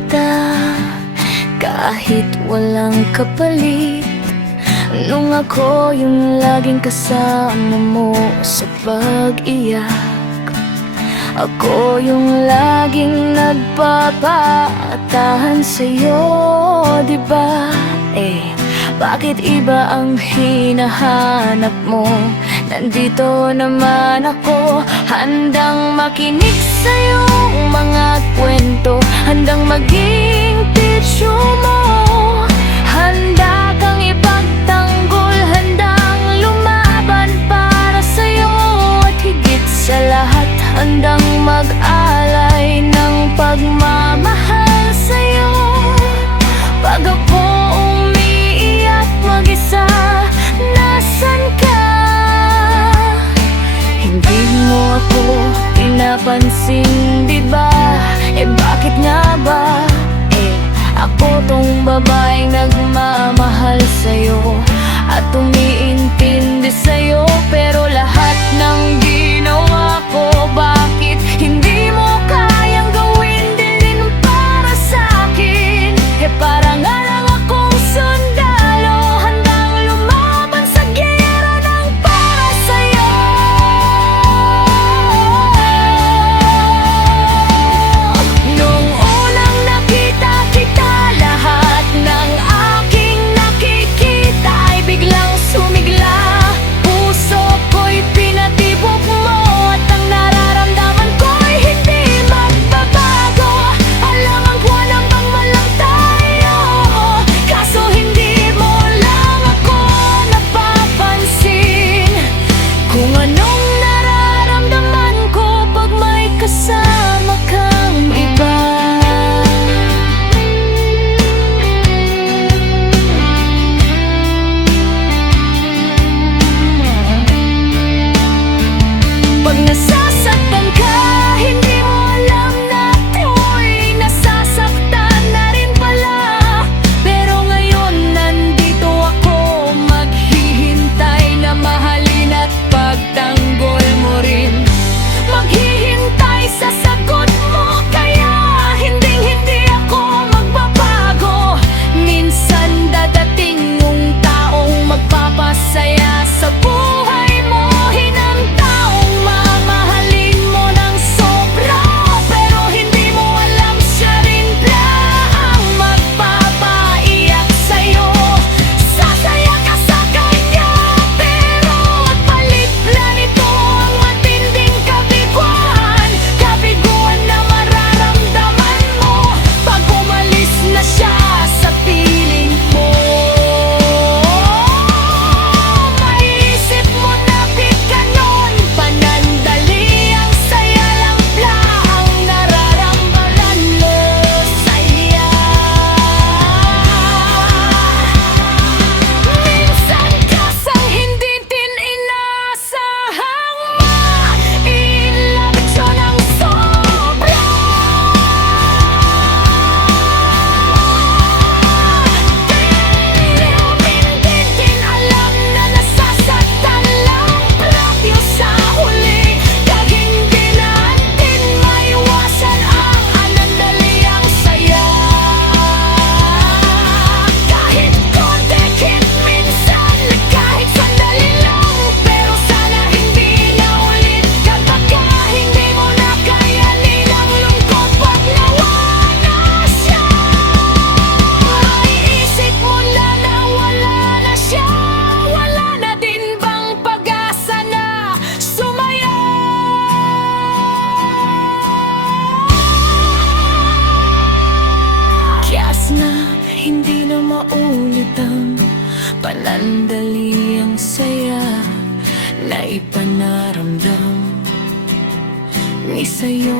kita kahit walang kapalit. Nung ako yung laging kasama mo sa pag-iyak, ako yung laging nagpapatahan sa'yo, diba? Bakit iba ang hinahanap mo? Nandito naman ako, handang makinig sa iyong mga kwento, handang maging tissue mo. Handa kang ipagtanggol, handang lumaban para sa'yo. At higit sa lahat, handang mag-alay ng pagmamahal sa'yo. Pag ako umiiyak mag-isa, nasan ka? Hindi mo ako pinapansin, diba? Bakit nga ba? Ako tong babaeng nagmamahal sa'yo at umiintindi sa'yo, pero lahat ng ginawa ko, bakit hindi mo kayang gawin din para sa'kin? Para nga lang akong sundalo, handang lumaban sa gera ng para sa'yo. Nung unang nakita kita, lahat ng aking nakikita ay biglang sumigla. Puso ko'y pinatibok mo at ang nararamdaman ko'y hindi magbabago. Alangang buwan bang man lang tayo, kaso hindi mo lang ako napapansin. Kung anong nararamdaman ko pag may kasama kang iba. Pag nasasaktan ka, hindi mo alam na ako'y nasasaktan na rin pala. Pero ngayon nandito ako, maghihintay na mahalin at pagtanggol mo rin. Maghihintay sa sagot mo, kaya hindi ako magbabago. Minsan dadating yung taong magpapasaya sa buhay mo, hinantaong mamahalin mo ng sobra. Pero hindi mo alam, siya rin pala ang magpapaiyak sa'yo. Sasaya ka sa kanya, pero at palit na nito ang matinding kabiguan. Kabiguan na mararamdaman mo pag umalis na siya sa piling mo. Maiisip mo na ganon, panandali ang saya lang pala ang nararamdaman mo. Saya minsan kasang hindi din inasahang mailapit siya ng sobra. Hindi din alam na nasasaktan lang propyo sa huli. Laging dinantin, maiwasan ang anandaliang saya. Kahit konti, kahit minsan, kahit sandali lang, pero sana hindi na ulit. Kapag hindi mo na kayanin ang lungkot, wag nawala siya. Maiisip mo na wala na siya. Wala na din bang pag-asa na sumaya? Kiyas na hindi na maulit ang panandali ang saya na ipanaramdam ni sa'yo.